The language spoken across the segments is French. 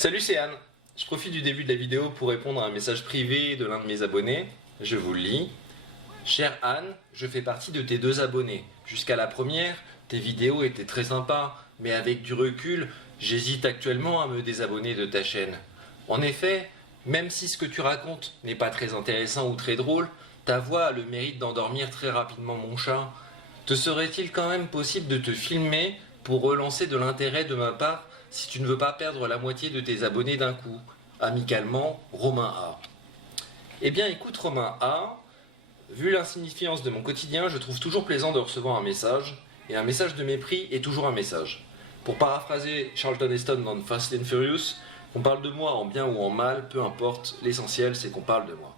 Salut, c'est Anne. Je profite du début de la vidéo pour répondre à un message privé de l'un de mes abonnés. Je vous le lis. Chère Anne, je fais partie de tes 2 abonnés. Jusqu'à la première, tes vidéos étaient très sympas, mais avec du recul, j'hésite actuellement à me désabonner de ta chaîne. En effet, même si ce que tu racontes n'est pas très intéressant ou très drôle, ta voix a le mérite d'endormir très rapidement mon chat. Te serait-il quand même possible de te filmer pour relancer de l'intérêt de ma part si tu ne veux pas perdre la moitié de tes abonnés d'un coup? Amicalement, Romain A. Eh bien écoute Romain A, vu l'insignifiance de mon quotidien, je trouve toujours plaisant de recevoir un message, et un message de mépris est toujours un message. Pour paraphraser Charlton Heston dans Fast and Furious, qu'on parle de moi en bien ou en mal, peu importe, l'essentiel c'est qu'on parle de moi.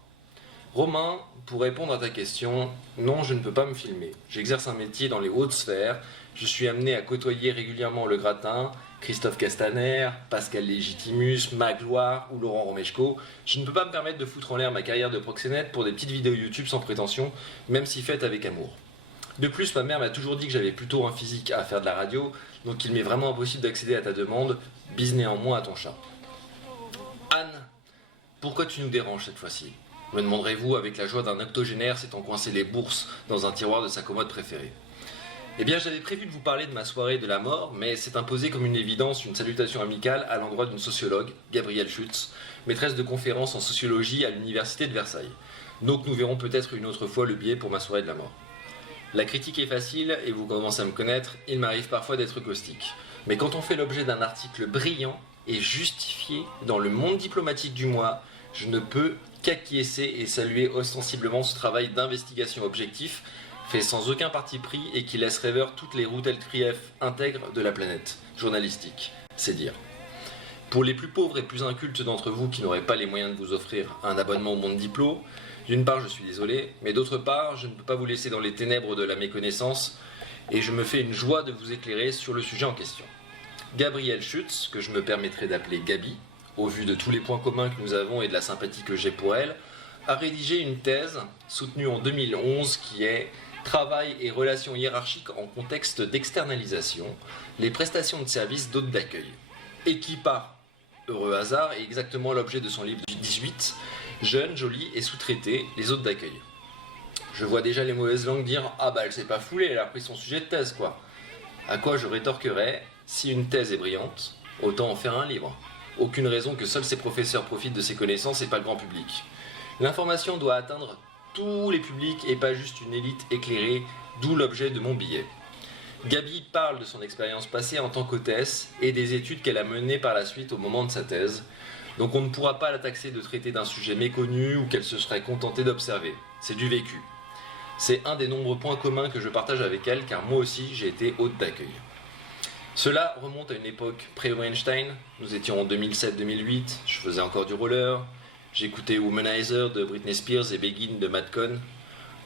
Romain, pour répondre à ta question, non, je ne peux pas me filmer. J'exerce un métier dans les hautes sphères, je suis amené à côtoyer régulièrement Le Gratin, Christophe Castaner, Pascal Légitimus, Magloire ou Laurent Romeshko. Je ne peux pas me permettre de foutre en l'air ma carrière de proxénète pour des petites vidéos YouTube sans prétention, même si faites avec amour. De plus, ma mère m'a toujours dit que j'avais plutôt un physique à faire de la radio, donc il m'est vraiment impossible d'accéder à ta demande. Bise néanmoins à ton chat. Anne, pourquoi tu nous déranges cette fois-ci? Me demanderez-vous avec la joie d'un octogénaire s'étant coincé les bourses dans un tiroir de sa commode préférée. Eh bien, j'avais prévu de vous parler de ma soirée de la mort, mais c'est imposé comme une évidence une salutation amicale à l'endroit d'une sociologue, Gabrielle Schutz, maîtresse de conférences en sociologie à l'université de Versailles. Donc nous verrons peut-être une autre fois le biais pour ma soirée de la mort. La critique est facile, et vous commencez à me connaître, il m'arrive parfois d'être caustique. Mais quand on fait l'objet d'un article brillant et justifié dans le monde diplomatique du mois, je ne peux qu'acquiescer et saluer ostensiblement ce travail d'investigation objectif, fait sans aucun parti pris et qui laisse rêveur toutes les routes LTRIF intègres de la planète journalistique, c'est dire. Pour les plus pauvres et plus incultes d'entre vous qui n'auraient pas les moyens de vous offrir un abonnement au Monde Diplo, d'une part je suis désolé, mais d'autre part je ne peux pas vous laisser dans les ténèbres de la méconnaissance et je me fais une joie de vous éclairer sur le sujet en question. Gabrielle Schutz, que je me permettrai d'appeler Gabi, au vu de tous les points communs que nous avons et de la sympathie que j'ai pour elle, a rédigé une thèse soutenue en 2011 qui est « Travail et relations hiérarchiques en contexte d'externalisation, les prestations de services d'hôtes d'accueil » et qui, par heureux hasard, est exactement l'objet de son livre du 18, « Jeune, jolie et sous-traitée, les hôtes d'accueil ». Je vois déjà les mauvaises langues dire « Ah bah elle s'est pas foulée, elle a repris son sujet de thèse quoi ». À quoi je rétorquerai « Si une thèse est brillante, autant en faire un livre ». Aucune raison que seuls ses professeurs profitent de ses connaissances et pas le grand public. L'information doit atteindre tous les publics et pas juste une élite éclairée, d'où l'objet de mon billet. Gabi parle de son expérience passée en tant qu'hôtesse et des études qu'elle a menées par la suite au moment de sa thèse. Donc on ne pourra pas la taxer de traiter d'un sujet méconnu ou qu'elle se serait contentée d'observer. C'est du vécu. C'est un des nombreux points communs que je partage avec elle car moi aussi j'ai été hôte d'accueil. Cela remonte à une époque pré-Weinstein, nous étions en 2007-2008, je faisais encore du roller, j'écoutais Womanizer de Britney Spears et Begin de Madcon,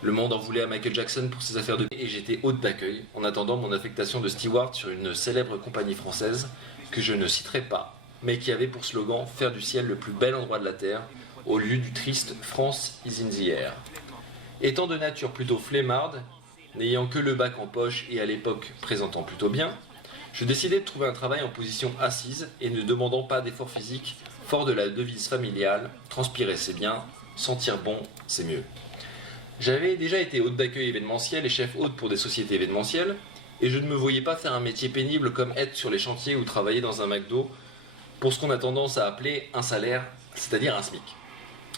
le monde en voulait à Michael Jackson pour ses affaires de et j'étais hôte d'accueil en attendant mon affectation de steward sur une célèbre compagnie française que je ne citerai pas, mais qui avait pour slogan « Faire du ciel le plus bel endroit de la Terre » au lieu du triste « France is in the air ». Étant de nature plutôt flemmarde, n'ayant que le bac en poche et à l'époque présentant plutôt bien, je décidai de trouver un travail en position assise et ne demandant pas d'effort physique, fort de la devise familiale « Transpirer c'est bien, sentir bon c'est mieux ». J'avais déjà été hôte d'accueil événementiel et chef hôte pour des sociétés événementielles, et je ne me voyais pas faire un métier pénible comme être sur les chantiers ou travailler dans un McDo pour ce qu'on a tendance à appeler un salaire, c'est-à-dire un SMIC.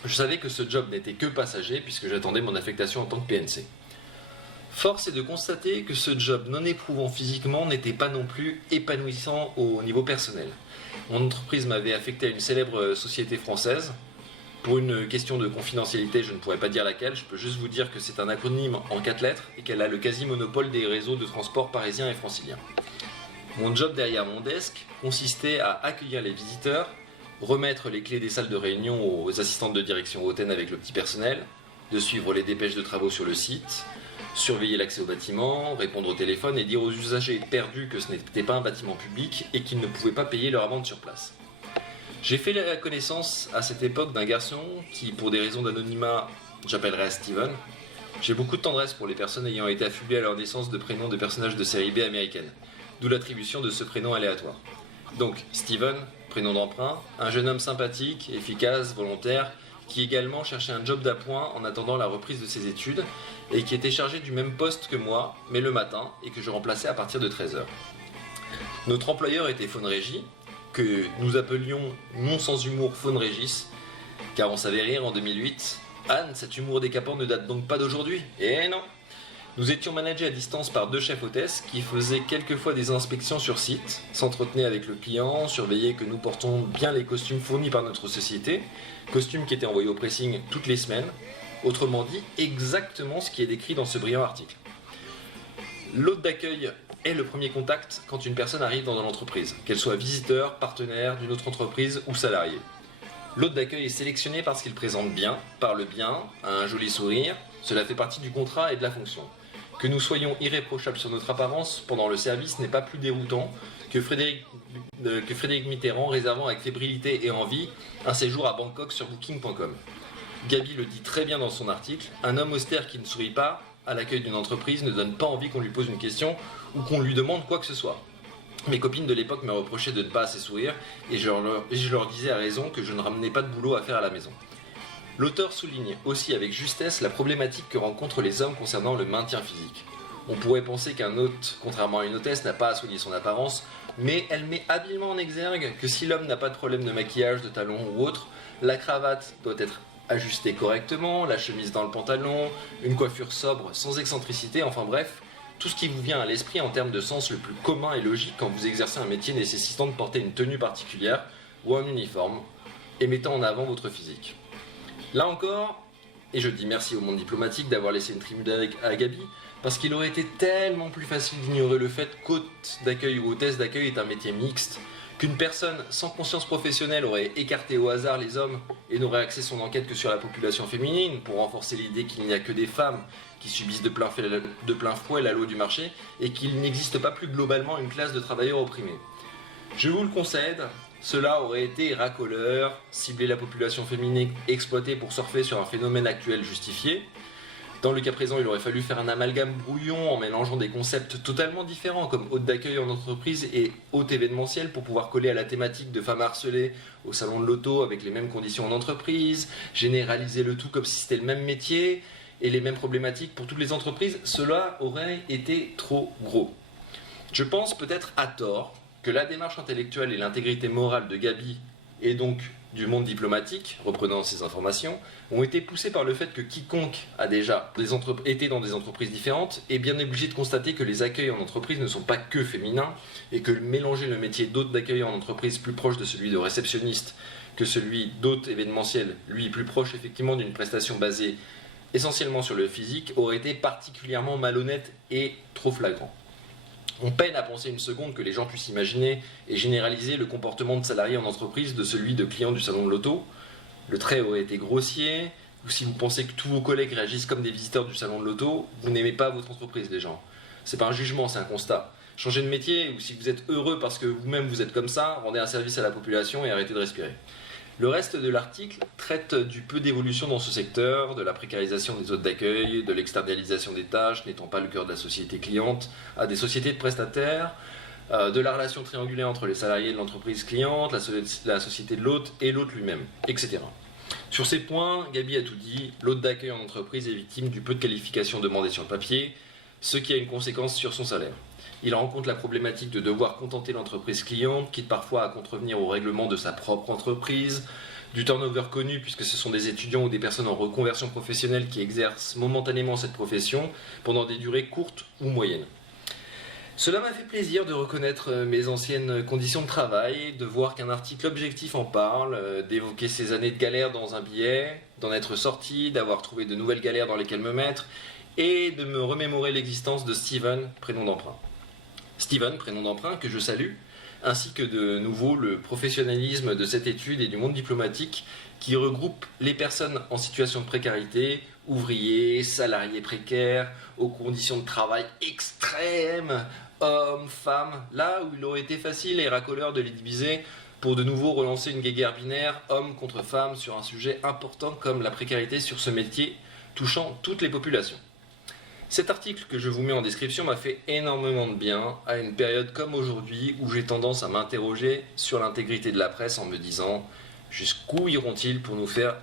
Je savais que ce job n'était que passager puisque j'attendais mon affectation en tant que PNC. Force est de constater que ce job non éprouvant physiquement n'était pas non plus épanouissant au niveau personnel. Mon entreprise m'avait affecté à une célèbre société française. Pour une question de confidentialité, je ne pourrais pas dire laquelle, je peux juste vous dire que c'est un acronyme en 4 lettres et qu'elle a le quasi-monopole des réseaux de transport parisiens et franciliens. Mon job derrière mon desk consistait à accueillir les visiteurs, remettre les clés des salles de réunion aux assistantes de direction hautaine avec le petit personnel, de suivre les dépêches de travaux sur le site, surveiller l'accès au bâtiment, répondre au téléphone et dire aux usagers perdus que ce n'était pas un bâtiment public et qu'ils ne pouvaient pas payer leur amende sur place. J'ai fait la connaissance à cette époque d'un garçon qui, pour des raisons d'anonymat, j'appellerai Steven. J'ai beaucoup de tendresse pour les personnes ayant été affublées à leur naissance de prénoms de personnages de série B américaine, d'où l'attribution de ce prénom aléatoire. Donc, Steven, prénom d'emprunt, un jeune homme sympathique, efficace, volontaire, qui également cherchait un job d'appoint en attendant la reprise de ses études et qui était chargé du même poste que moi, mais le matin, et que je remplaçais à partir de 13h. Notre employeur était Faune Régie, que nous appelions non sans humour Faune Régis, car on savait rire en 2008. Anne, cet humour décapant ne date donc pas d'aujourd'hui. Eh non! Nous étions managés à distance par 2 chefs hôtesses qui faisaient quelquefois des inspections sur site, s'entretenaient avec le client, surveillaient que nous portons bien les costumes fournis par notre société, costumes qui étaient envoyés au pressing toutes les semaines, autrement dit, exactement ce qui est décrit dans ce brillant article. L'hôte d'accueil est le premier contact quand une personne arrive dans l'entreprise, qu'elle soit visiteur, partenaire d'une autre entreprise ou salarié. L'hôte d'accueil est sélectionné parce qu'il présente bien, parle bien, a un joli sourire, cela fait partie du contrat et de la fonction. Que nous soyons irréprochables sur notre apparence pendant le service n'est pas plus déroutant que Frédéric Mitterrand réservant avec fébrilité et envie un séjour à Bangkok sur booking.com. Gabi le dit très bien dans son article, un homme austère qui ne sourit pas à l'accueil d'une entreprise ne donne pas envie qu'on lui pose une question ou qu'on lui demande quoi que ce soit. Mes copines de l'époque me reprochaient de ne pas assez sourire et je leur disais à raison que je ne ramenais pas de boulot à faire à la maison. L'auteur souligne aussi avec justesse la problématique que rencontrent les hommes concernant le maintien physique. On pourrait penser qu'un hôte, contrairement à une hôtesse, n'a pas à soigner son apparence, mais elle met habilement en exergue que si l'homme n'a pas de problème de maquillage, de talons ou autre, la cravate doit être ajustée correctement, la chemise dans le pantalon, une coiffure sobre, sans excentricité, enfin bref, tout ce qui vous vient à l'esprit en termes de sens le plus commun et logique quand vous exercez un métier nécessitant de porter une tenue particulière ou un uniforme, et mettant en avant votre physique. Là encore, et je dis merci au monde diplomatique d'avoir laissé une tribune à Gabi, parce qu'il aurait été tellement plus facile d'ignorer le fait qu'hôte d'accueil ou hôtesse d'accueil est un métier mixte, qu'une personne sans conscience professionnelle aurait écarté au hasard les hommes et n'aurait axé son enquête que sur la population féminine pour renforcer l'idée qu'il n'y a que des femmes qui subissent de plein fouet la loi du marché et qu'il n'existe pas plus globalement une classe de travailleurs opprimés. Je vous le concède, cela aurait été racoleur, cibler la population féminine exploitée pour surfer sur un phénomène actuel justifié. Dans le cas présent, il aurait fallu faire un amalgame brouillon en mélangeant des concepts totalement différents comme hôte d'accueil en entreprise et hôte événementiel pour pouvoir coller à la thématique de femmes harcelées au salon de l'auto avec les mêmes conditions en entreprise, généraliser le tout comme si c'était le même métier et les mêmes problématiques pour toutes les entreprises. Cela aurait été trop gros. Je pense peut-être à tort que la démarche intellectuelle et l'intégrité morale de Gabi et donc du monde diplomatique, reprenant ces informations, ont été poussées par le fait que quiconque a déjà été dans des entreprises différentes est bien obligé de constater que les accueils en entreprise ne sont pas que féminins et que mélanger le métier d'hôte d'accueil en entreprise plus proche de celui de réceptionniste que celui d'hôte événementiel, lui plus proche effectivement d'une prestation basée essentiellement sur le physique, aurait été particulièrement malhonnête et trop flagrant. On peine à penser une seconde que les gens puissent imaginer et généraliser le comportement de salariés en entreprise de celui de clients du salon de l'auto. Le trait aurait été grossier, ou si vous pensez que tous vos collègues réagissent comme des visiteurs du salon de l'auto, vous n'aimez pas votre entreprise, les gens. C'est pas un jugement, c'est un constat. Changez de métier, ou si vous êtes heureux parce que vous-même vous êtes comme ça, rendez un service à la population et arrêtez de respirer. Le reste de l'article traite du peu d'évolution dans ce secteur, de la précarisation des hôtes d'accueil, de l'externalisation des tâches n'étant pas le cœur de la société cliente à des sociétés de prestataires, de la relation triangulaire entre les salariés de l'entreprise cliente, la société de l'hôte et l'hôte lui-même, etc. Sur ces points, Gabi a tout dit, l'hôte d'accueil en entreprise est victime du peu de qualifications demandées sur le papier, ce qui a une conséquence sur son salaire. Il rencontre la problématique de devoir contenter l'entreprise cliente, quitte parfois à contrevenir au règlement de sa propre entreprise, du turnover connu puisque ce sont des étudiants ou des personnes en reconversion professionnelle qui exercent momentanément cette profession pendant des durées courtes ou moyennes. Cela m'a fait plaisir de reconnaître mes anciennes conditions de travail, de voir qu'un article objectif en parle, d'évoquer ces années de galère dans un billet, d'en être sorti, d'avoir trouvé de nouvelles galères dans lesquelles me mettre, et de me remémorer l'existence de Steven, prénom d'emprunt. Steven, prénom d'emprunt, que je salue, ainsi que de nouveau le professionnalisme de cette étude et du monde diplomatique qui regroupe les personnes en situation de précarité, ouvriers, salariés précaires, aux conditions de travail extrêmes, hommes, femmes, là où il aurait été facile et racoleur de les diviser pour de nouveau relancer une guéguerre binaire, hommes contre femmes, sur un sujet important comme la précarité sur ce métier touchant toutes les populations. Cet article que je vous mets en description m'a fait énormément de bien à une période comme aujourd'hui où j'ai tendance à m'interroger sur l'intégrité de la presse en me disant jusqu'où iront-ils pour nous faire